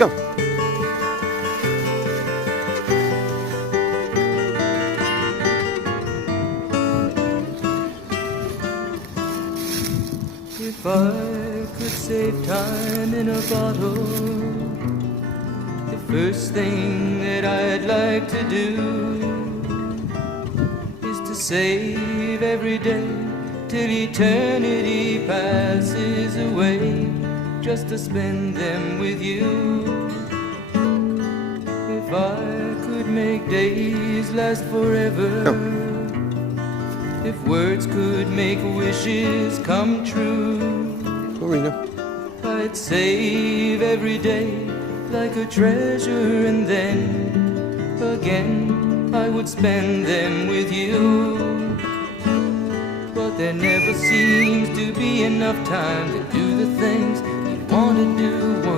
Go. If I could save time in a bottle, the first thing that I'd like to do is to save every day till eternity passes away, just to spend them with you. If I could make days last forever, if words could make wishes come true, Marina. I'd save every day like a treasure, and then again I would spend them with you. But there never seems to be enough time to do the things you want to do.